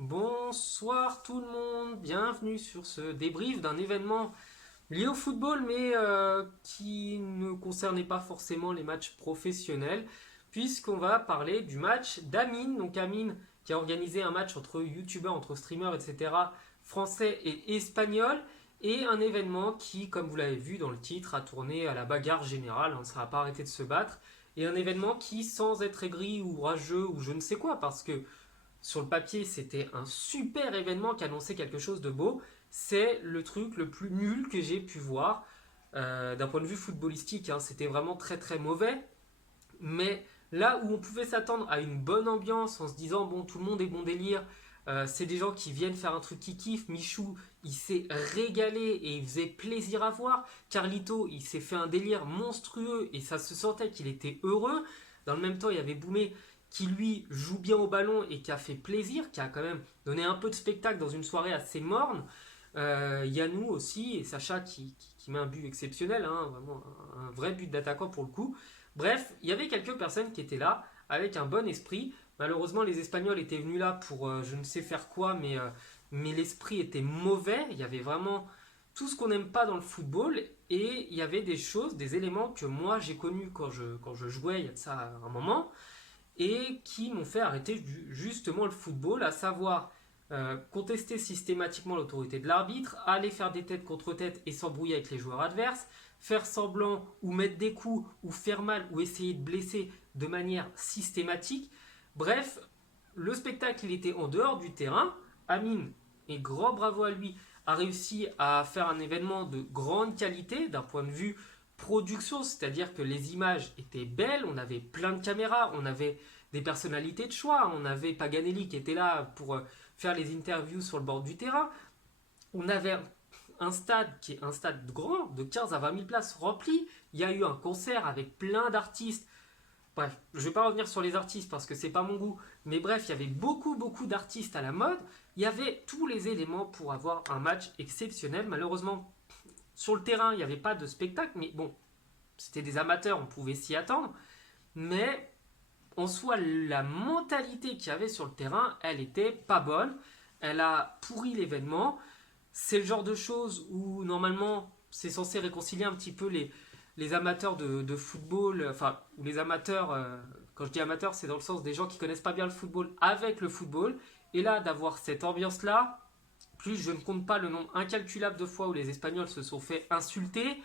Bonsoir tout le monde, bienvenue sur ce débrief d'un événement lié au football mais qui ne concernait pas forcément les matchs professionnels puisqu'on va parler du match d'Amine. Donc Amine qui a organisé un match entre youtubeurs, entre streamers, etc. français et espagnols et un événement qui, comme vous l'avez vu dans le titre, a tourné à la bagarre générale, hein, ça n'a pas arrêté de se battre. Et un événement qui, sans être aigri ou rageux ou je ne sais quoi, parce que sur le papier, c'était un super événement qui annonçait quelque chose de beau. C'est le truc le plus nul que j'ai pu voir d'un point de vue footballistique, hein. C'était vraiment très très mauvais. Mais là où on pouvait s'attendre à une bonne ambiance en se disant bon, tout le monde est bon délire, c'est des gens qui viennent faire un truc qui kiffent. Michou, il s'est régalé et il faisait plaisir à voir. Carlito, il s'est fait un délire monstrueux et ça se sentait qu'il était heureux. Dans le même temps, il y avait Boumé qui lui joue bien au ballon et qui a fait plaisir, qui a quand même donné un peu de spectacle dans une soirée assez morne. Yannou aussi et Sacha qui met un but exceptionnel, hein, vraiment un vrai but d'attaquant pour le coup. Bref, il y avait quelques personnes qui étaient là avec un bon esprit. Malheureusement, les Espagnols étaient venus là pour je ne sais faire quoi, mais l'esprit était mauvais. Il y avait vraiment tout ce qu'on n'aime pas dans le football. Et il y avait des choses, des éléments que moi j'ai connus quand je jouais, il y a de ça un moment, et qui m'ont fait arrêter justement le football, à savoir contester systématiquement l'autorité de l'arbitre, aller faire des têtes contre têtes et s'embrouiller avec les joueurs adverses, faire semblant ou mettre des coups ou faire mal ou essayer de blesser de manière systématique. Bref, le spectacle il était en dehors du terrain. Amine, et grand bravo à lui, a réussi à faire un événement de grande qualité d'un point de vue production, c'est-à-dire que les images étaient belles, on avait plein de caméras, on avait des personnalités de choix, on avait Paganelli qui était là pour faire les interviews sur le bord du terrain, on avait un stade qui est un stade grand de 15 à 20 000 places rempli, il y a eu un concert avec plein d'artistes. Bref, je ne vais pas revenir sur les artistes parce que c'est pas mon goût, mais bref, il y avait beaucoup d'artistes à la mode. Il y avait tous les éléments pour avoir un match exceptionnel. Malheureusement, sur le terrain, il n'y avait pas de spectacle, mais bon, c'était des amateurs, on pouvait s'y attendre. Mais en soi, la mentalité qu'il y avait sur le terrain, elle était pas bonne. Elle a pourri l'événement. C'est le genre de choses où normalement c'est censé réconcilier un petit peu les amateurs de football, enfin, ou les amateurs, quand je dis amateurs, c'est dans le sens des gens qui connaissent pas bien le football avec le football. Et là, d'avoir cette ambiance-là, plus je ne compte pas le nombre incalculable de fois où les Espagnols se sont fait insulter,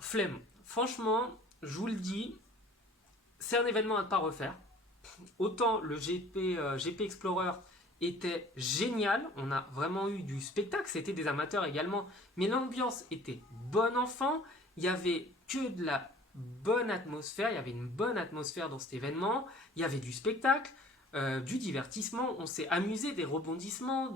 flemme. Franchement, je vous le dis, c'est un événement à ne pas refaire. Autant le GP Explorer était génial, on a vraiment eu du spectacle, c'était des amateurs également, mais l'ambiance était bon enfant, il y avait que de la bonne atmosphère, il y avait une bonne atmosphère dans cet événement, il y avait du spectacle, du divertissement, on s'est amusé, des rebondissements,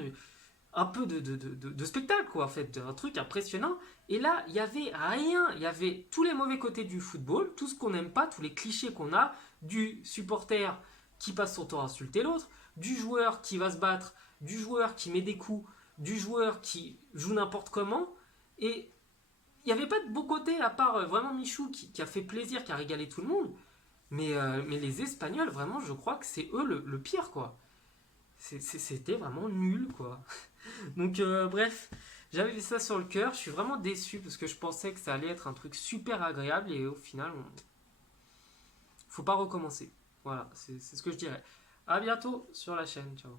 un peu de spectacle, quoi, en fait, un truc impressionnant. Et là, il y avait rien, il y avait tous les mauvais côtés du football, tout ce qu'on n'aime pas, tous les clichés qu'on a, du supporter qui passe son temps à insulter l'autre, du joueur qui va se battre, du joueur qui met des coups, du joueur qui joue n'importe comment. Et il n'y avait pas de beau côté à part vraiment Michou qui a fait plaisir, qui a régalé tout le monde. Mais les Espagnols, vraiment, je crois que c'est eux le pire, quoi. C'était vraiment nul, quoi. Donc, bref, j'avais ça sur le cœur. Je suis vraiment déçu parce que je pensais que ça allait être un truc super agréable et au final, faut pas recommencer. Voilà, c'est ce que je dirais. À bientôt sur la chaîne. Ciao.